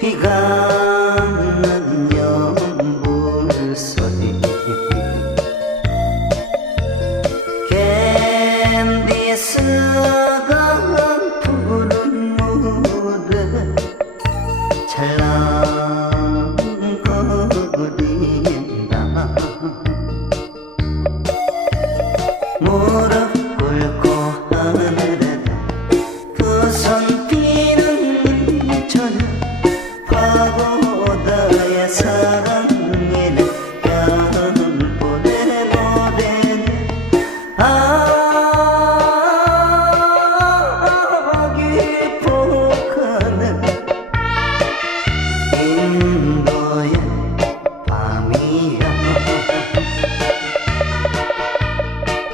휘감는 연불소리 캔디 스가 푸른 물에 찰랑거린다 무릎 꿇고 love.